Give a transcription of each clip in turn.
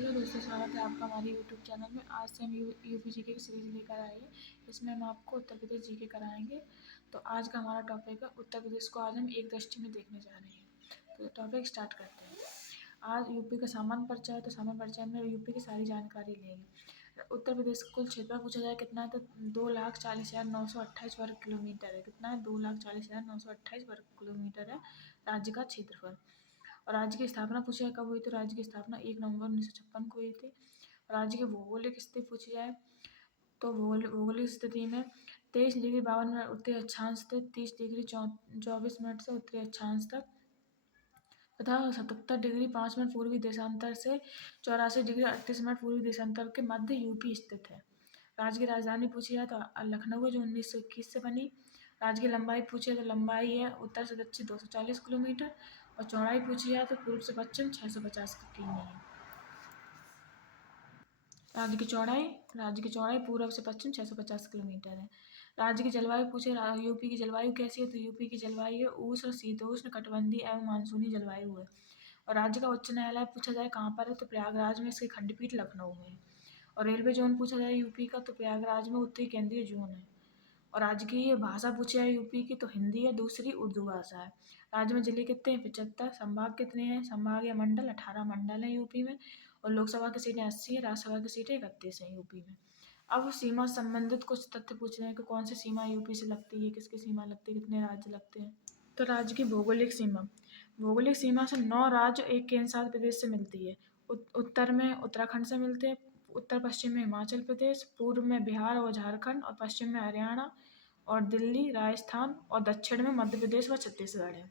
Hello दोस्तों, स्वागत है आपका हमारे यूट्यूब चैनल में। आज से हम यूपी जीके की सीरीज लेकर आए हैं। इसमें हम आपको उत्तर प्रदेश जीके कराएंगे। तो आज का हमारा टॉपिक है उत्तर प्रदेश को आज हम एक दृष्टि में देखने जा रहे हैं। तो टॉपिक स्टार्ट करते हैं। आज यूपी का सामान्य परिचय है, तो सामान्य परिचय में यूपी की सारी जानकारी लेंगे। उत्तर प्रदेश का कुल क्षेत्र पूछा जाए कितना है, तो 2,40,928 वर्ग किलोमीटर है। कितना है? 2,40,928 वर्ग किलोमीटर है राज्य का क्षेत्रफल। और राज्य की स्थापना पूछी जाए कब हुई, तो राज्य की स्थापना 1 नवंबर 1956 को हुई थी। राज्य की भौगोलिक स्थिति पूछी जाए तो भौगोलिक स्थिति में 23 डिग्री 52 मिनट उत्तरी अक्षांश से 30 डिग्री 24 मिनट से उत्तरी अक्षांश तक तथा 77 डिग्री 5 मिनट पूर्वी देशांतर से 84 डिग्री 38 मिनट पूर्वी देशांतर के मध्य यूपी स्थित है। राज्य की राजधानी पूछी जाए तो लखनऊ है, जो 1921 से बनी। राज्य की लंबाई पूछी जाए तो लंबाई है उत्तर से दक्षिण 240 किलोमीटर और चौड़ाई पूछी जाए तो पूर्व से पश्चिम 650 किमी है। राज्य की चौड़ाई पूर्व से पश्चिम 650 किलोमीटर है। राज्य की जलवायु पूछे यूपी की जलवायु कैसी है, तो यूपी की जलवायु है उष्ण शीतोष्ण कटिबंधीय एवं मानसूनी जलवायु है। और राज्य का उच्च न्यायालय पूछा जाए कहाँ पर है, तो प्रयागराज में। इसकी खंडपीठ लखनऊ में है। और रेलवे जोन पूछा जाए यूपी का, तो प्रयागराज में उत्तरी केंद्रीय जोन है। और राज्य की भाषा पूछी जाए यूपी की, तो हिंदी है, दूसरी उर्दू भाषा है। राज्य में जिले कितने हैं? 75। संभाग कितने हैं? संभाग या मंडल 18 मंडल हैं यूपी में। और लोकसभा की सीटें 80 है, राज्यसभा की सीटें 31 हैं यूपी में। अब सीमा संबंधित कुछ तथ्य पूछ रहे हैं कि कौन सी सीमा यूपी से लगती है, किसकी सीमा लगती है, कितने राज्य लगते हैं। तो राज्य की भौगोलिक सीमा से 9 राज्य एक केंद्र शासित प्रदेश से मिलती है। उत्तर में उत्तराखंड से मिलते हैं, उत्तर पश्चिम में हिमाचल प्रदेश, पूर्व में बिहार और झारखंड और पश्चिम में हरियाणा और दिल्ली राजस्थान और दक्षिण में मध्य प्रदेश व छत्तीसगढ़ है।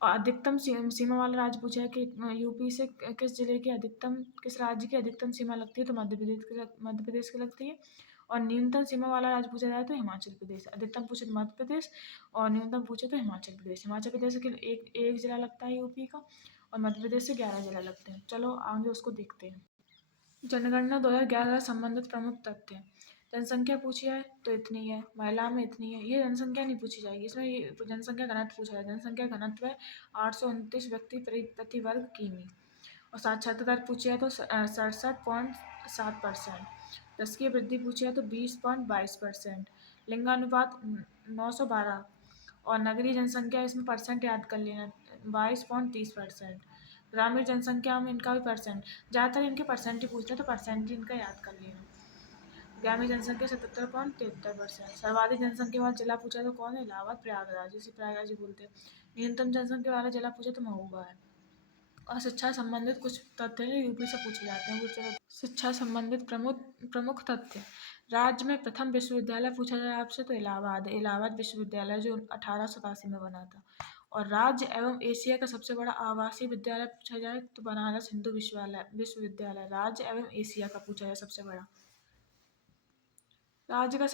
और अधिकतम सीमा वाला राज्य पूछा है कि यूपी से किस राज्य की अधिकतम सीमा लगती है, तो मध्य प्रदेश की लगती है। और न्यूनतम सीमा वाला राज्य पूछा जाए तो हिमाचल प्रदेश। अधिकतम पूछे तो मध्य प्रदेश और न्यूनतम पूछे तो हिमाचल प्रदेश। हिमाचल प्रदेश से एक जिला लगता है यूपी का और मध्य प्रदेश से 11 जिला लगते हैं। चलो आगे उसको देखते हैं। जनगणना 2011 संबंधित प्रमुख तथ्य। जनसंख्या पूछी है तो इतनी है, महिला में इतनी है। ये जनसंख्या नहीं पूछी जाएगी, इसमें ये जनसंख्या घनत्व पूछा है। जनसंख्या घनत्व है 829 व्यक्ति प्रति वर्ग किमी। और साक्षरता दर पूछी है तो 67.7%। दशकीय वृद्धि पूछी है तो 20.22%। लिंगानुपात 912। और नगरीय जनसंख्या, इसमें परसेंट याद कर लेना, 22.30%। ग्रामीण जनसंख्या में इनका भी परसेंट, ज़्यादातर इनके परसेंट ही पूछते हैं तो परसेंट ही इनका याद कर लेना। ग्रामीण जनसंख्या 77.73%। सर्वाधिक जनसंख्या वाला जिला पूछा तो कौन है? इलाहाबाद प्रयागराज, इसे प्रयागराज ही बोलते हैं। न्यूनतम जनसंख्या वाला जिला पूछा तो महोबा है। और शिक्षा संबंधित कुछ तथ्य यूपी से पूछे जाते हैं, वो चलो। शिक्षा संबंधित प्रमुख तथ्य। राज्य में प्रथम विश्वविद्यालय पूछा जाए आपसे तो इलाहाबाद है। इलाहाबाद विश्वविद्यालय जो 1887 में बना था। और राज्य एवं एशिया का सबसे बड़ा आवासीय विद्यालय पूछा जाए तो बनारस हिंदू विश्वविद्यालय राज्य एवं एशिया का पूछा जाए सबसे बड़ा। राज्य का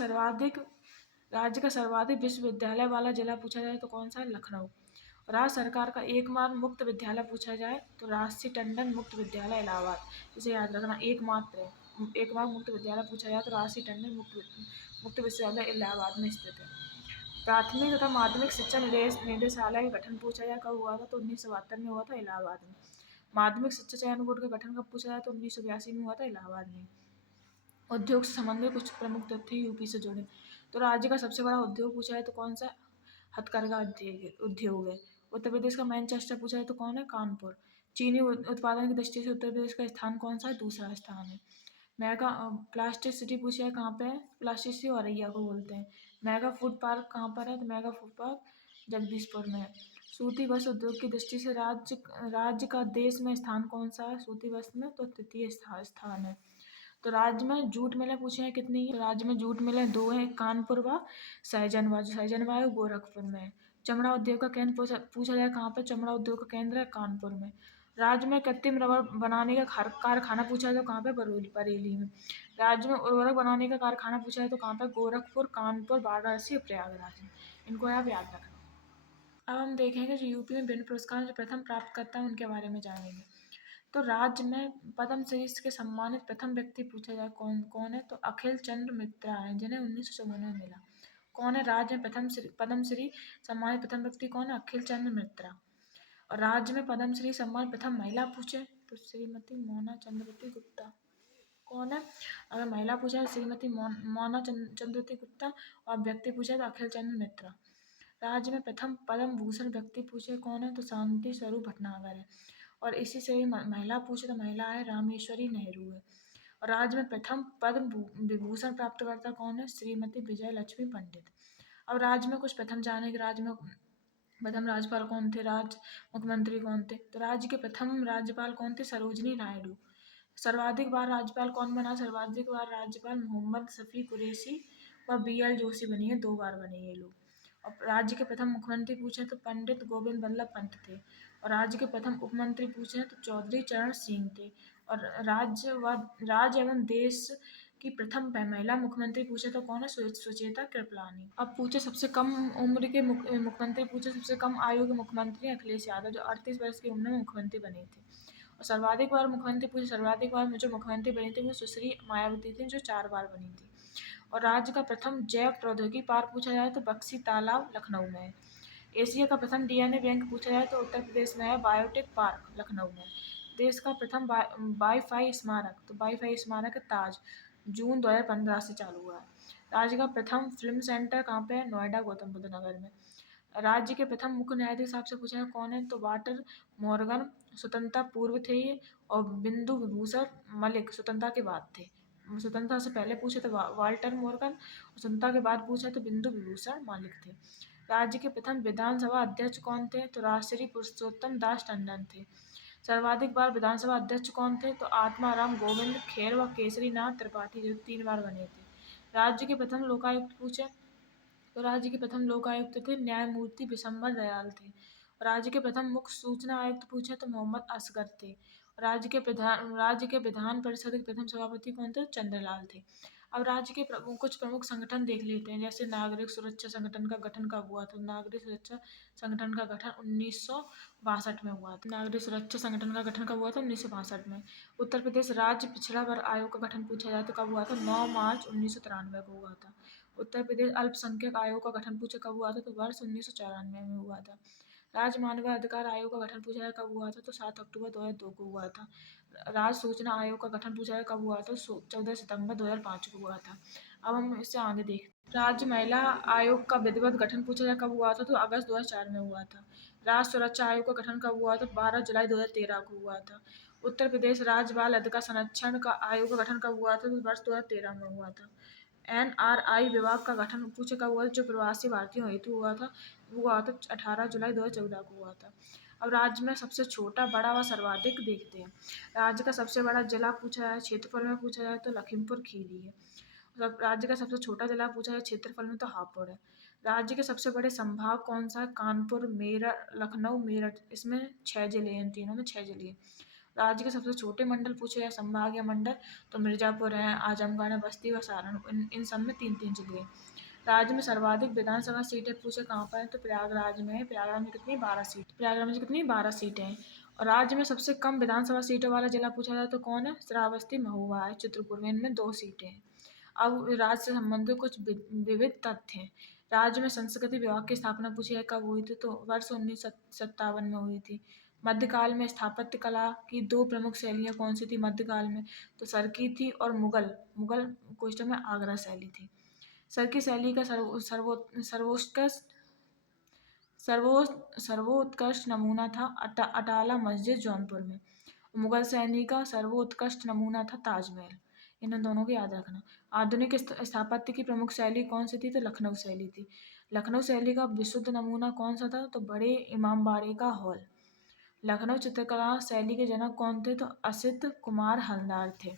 सर्वाधिक विश्वविद्यालय वाला जिला पूछा जाए तो कौन सा है? लखनऊ। राज्य सरकार का एकमात्र मुक्त विद्यालय पूछा जाए तो राजसी टंडन मुक्त विद्यालय इलाहाबाद, इसे याद रखना। एकमात्र मुक्त विद्यालय पूछा जाए तो राजसी टंडन मुक्त विश्वविद्यालय इलाहाबाद में स्थित है। प्राथमिक तथा माध्यमिक शिक्षा निदेशालय का गठन पूछा जाए कब हुआ था, तो 1972 में हुआ था इलाहाबाद में। माध्यमिक शिक्षा चयन बोर्ड का गठन कब पूछा जाए तो 1982 में हुआ था इलाहाबाद में। उद्योग से संबंधित कुछ प्रमुख तथ्य यूपी से जुड़े। तो राज्य का सबसे बड़ा उद्योग पूछा है तो कौन सा? हथकरघा उद्योग है। उत्तर प्रदेश का मैनचेस्टर पूछा है तो कौन है? कानपुर। चीनी उत्पादन की दृष्टि से उत्तर प्रदेश का स्थान कौन सा है? दूसरा स्थान है। मेगा प्लास्टिक सिटी पूछा है कहाँ पे है? प्लास्टिक सिटी औरैया को बोलते हैं। मेगा फूड पार्क कहाँ पर है? तो मेगा फूड पार्क जगदीशपुर में है। सूती वस्त्र उद्योग की दृष्टि से राज्य का देश में स्थान कौन सा है सूती वस्त्र में? तो तृतीय स्थान है। तो राज्य में जूट मिलें पूछे हैं कितनी है? तो राज्य में जूट मिलें 2 हैं, कानपुर व सहजनवा गोरखपुर में है। चमड़ा उद्योग का केंद्र पूछा जाए कहाँ पर? चमड़ा उद्योग का केंद्र है कानपुर में। राज्य में कृत्रिम रबर बनाने का कारखाना पूछा है तो कहाँ पे? बरेली में। राज्य में उर्वरक बनाने का कारखाना पूछा है तो कहाँ पे? गोरखपुर, कानपुर, वाराणसी और प्रयागराज में। इनको आप याद रखना। अब हम देखेंगे जो यूपी में विभिन्न पुरस्कार जो प्रथम प्राप्त करता है उनके बारे में जानेंगे। तो राज्य में पद्मश्री के सम्मानित प्रथम व्यक्ति पूछा जाए कौन है, तो अखिल चंद्र मित्रा है, जिन्हें 1954 में मिला। कौन है राज्य में पद्मश्री सम्मानित प्रथम व्यक्ति? कौन है? अखिल चंद्र मित्रा। और राज्य में पद्मश्री सम्मान प्रथम महिला पूछे तो श्रीमती मोना चंद्रवती गुप्ता। कौन है? अगर महिला पूछा है श्रीमती मोना चंद्रवती गुप्ता, और व्यक्ति पूछा है तो अखिल चंद्र मित्रा। राज्य में प्रथम पद्म भूषण व्यक्ति पूछे कौन है? तो शांति स्वरूप भटनागर है। और इसी से ही महिला पूछे तो महिला है रामेश्वरी नेहरू है। और राज्य में प्रथम पद्म विभूषण प्राप्तकर्ता कौन है? श्रीमती विजय लक्ष्मी पंडित। अब राज्य में कुछ प्रथम जाने के, राज्य में प्रथम राज्यपाल कौन थे, राज्य मुख्यमंत्री कौन थे? तो राज्य के प्रथम राज्यपाल कौन थे? सरोजनी नायडू। सर्वाधिक बार राज्यपाल कौन बना? सर्वाधिक बार राज्यपाल मोहम्मद शफी कुरैशी व BL जोशी बनी है, 2 बार बने ये लोग। और राज्य के प्रथम मुख्यमंत्री पूछे तो पंडित गोविंद बल्लभ पंत थे। और राज्य के प्रथम उपमंत्री पूछे तो चौधरी चरण सिंह थे। और राज्य एवं देश की प्रथम महिला मुख्यमंत्री पूछे तो कौन है? सुचेता कृपलानी। अब पूछे सबसे कम उम्र के मुख्यमंत्री पूछे, सबसे कम आयु के मुख्यमंत्री अखिलेश यादव, जो 38 वर्ष की उम्र में मुख्यमंत्री बने थे। और सर्वाधिक बार मुख्यमंत्री पूछे, सर्वाधिक बार जो मुख्यमंत्री बनी थी वो सुश्री मायावती थी, जो 4 बार बनी थी। और राज्य का प्रथम जैव प्रौद्योगिकी पार्क पूछा जाए तो बक्सी तालाब लखनऊ में है। एशिया का प्रथम DNA बैंक पूछा जाए तो उत्तर प्रदेश में है, बायोटेक पार्क लखनऊ में। देश का प्रथम वाईफाई स्मारक, तो वाईफाई स्मारक है ताज, जून 2015 से चालू हुआ है। राज्य का प्रथम फिल्म सेंटर कहाँ पे है? नोएडा गौतम बुद्ध नगर में। राज्य के प्रथम मुख्य न्यायाधीश आपसे पूछा है कौन है? तो वाटर मॉर्गन स्वतंत्रता पूर्व थे ये, और बिंदु विभूषण मलिक स्वतंत्रता के बाद थे। स्वतंत्रता से पहले पूछे तो वाल्टर मॉर्गन, स्वतंत्रता के बाद पूछे तो बिंदु विभूषण मलिक थे। राज्य के प्रथम विधानसभा अध्यक्ष कौन थे? तो राजश्री पुरुषोत्तम दास टंडन थे। सर्वाधिक बार विधानसभा अध्यक्ष कौन थे? तो आत्माराम गोविंद खेर व केसरी नाथ त्रिपाठी, जो 3 बार बने थे। राज्य के प्रथम लोकायुक्त पूछे तो राज्य के प्रथम लोकायुक्त थे न्यायमूर्ति विशंबर दयाल थे। राज्य के प्रथम मुख्य सूचना आयुक्त पूछे तो मोहम्मद असगर थे। राज्य के विधान परिषद के प्रथम सभापति कौन थे? चंद्रलाल थे। अब राज्य के कुछ प्रमुख संगठन देख लेते हैं, जैसे नागरिक सुरक्षा संगठन का गठन कब हुआ था? नागरिक सुरक्षा संगठन का गठन 1962 में हुआ था। नागरिक सुरक्षा संगठन का गठन कब हुआ था? 1962 में। उत्तर प्रदेश राज्य पिछड़ा वर्ग आयोग का गठन पूछा जाए तो कब हुआ था? 9 मार्च 1993 को हुआ था। उत्तर प्रदेश अल्पसंख्यक आयोग का गठन पूछे कब हुआ था? तो वर्ष 1994 में हुआ था। राज्य मानव अधिकार आयोग का गठन पूछा जाए कब हुआ था? तो 7 अक्टूबर 2002 को हुआ था। राज्य सूचना आयोग का गठन पूछा जाए कब हुआ था? 14 सितंबर 2005 को हुआ था। अब हम इससे आगे देखते हैं। राज्य महिला आयोग का विधिवत गठन पूछा जाए कब हुआ था? तो अगस्त 2004 में हुआ था। राष्ट्र सुरक्षा आयोग का गठन कब हुआ था? 12 जुलाई 2013 को हुआ था। उत्तर प्रदेश राज्य बाल अधिकार संरक्षण का आयोग का गठन कब हुआ था? तो वर्ष 2013 में हुआ था। NRI विभाग का गठन पूछे कब हुआ था? जो प्रवासी भारतीयों हेतु हुआ था, वो हुआ था 18 जुलाई 2014 को हुआ था। अब राज्य में सबसे छोटा, बड़ा व सर्वाधिक देखते हैं। राज्य का सबसे बड़ा जिला पूछा जाए, क्षेत्रफल में पूछा जाए तो लखीमपुर खीरी है। राज्य का सबसे छोटा जिला पूछा जाए क्षेत्रफल में तो हापुड़ है। राज्य के सबसे बड़े संभाग कौन सा है? कानपुर, मेरठ, लखनऊ, मेरठ, इसमें 6 जिले हैं, इन तीनों में 6 जिले हैं। राज्य के सबसे छोटे मंडल पूछे जाए, संभाग या मंडल, तो मिर्जापुर है, आजमगढ़ है, बस्ती व सारण, इन सब में 3-3 जिले हैं। राज्य में सर्वाधिक विधानसभा सीटें पूछे कहाँ पर है? तो प्रयागराज में है। प्रयागराज में कितनी? 12 सीट। प्रयागराज में कितनी? 12 सीटें हैं। और राज्य में सबसे कम विधानसभा सीटों वाला जिला पूछा जाए तो कौन है? श्रावस्ती, महोबा है, चित्रकूट में, इनमें 2 सीटें हैं। अब राज्य से संबंधित कुछ विविध तथ्य हैं। राज्य में संस्कृति विभाग की स्थापना पूछी है कब हुई थी? तो वर्ष 1957 में हुई थी। मध्यकाल में स्थापत्य कला की 2 प्रमुख शैलियाँ कौन सी थी मध्यकाल में? तो सरकी थी और मुगल। मुगल क्वेश्चन में आगरा शैली थी। सरकी शैली का सर्वोत्कृष्ट नमूना था अटाला मस्जिद जौनपुर में। मुगल शैली का सर्वोत्कृष्ट नमूना था ताजमहल। इन दोनों को याद रखना। आधुनिक स्थापत्य की प्रमुख शैली कौन सी थी? तो लखनऊ शैली थी। लखनऊ शैली का विशुद्ध नमूना कौन सा था? तो बड़े इमामबाड़े का हॉल। लखनऊ चित्रकला शैली के जनक कौन थे? तो असित कुमार हलदार थे।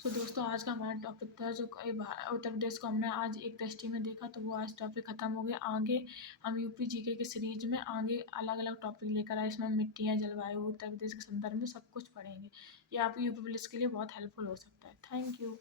तो दोस्तों आज का हमारा टॉपिक था जो उत्तर प्रदेश को हमने आज एक दृष्टि में देखा, तो वो आज टॉपिक खत्म हो गया। आगे हम यूपी जीके के सीरीज में आगे अलग अलग टॉपिक लेकर आए, इसमें मिट्टियाँ, जलवायु, उत्तर प्रदेश के संदर्भ में सब कुछ पढ़ेंगे। ये आपकी यूपी पुलिस के लिए बहुत हेल्पफुल हो सकता है। Thank you.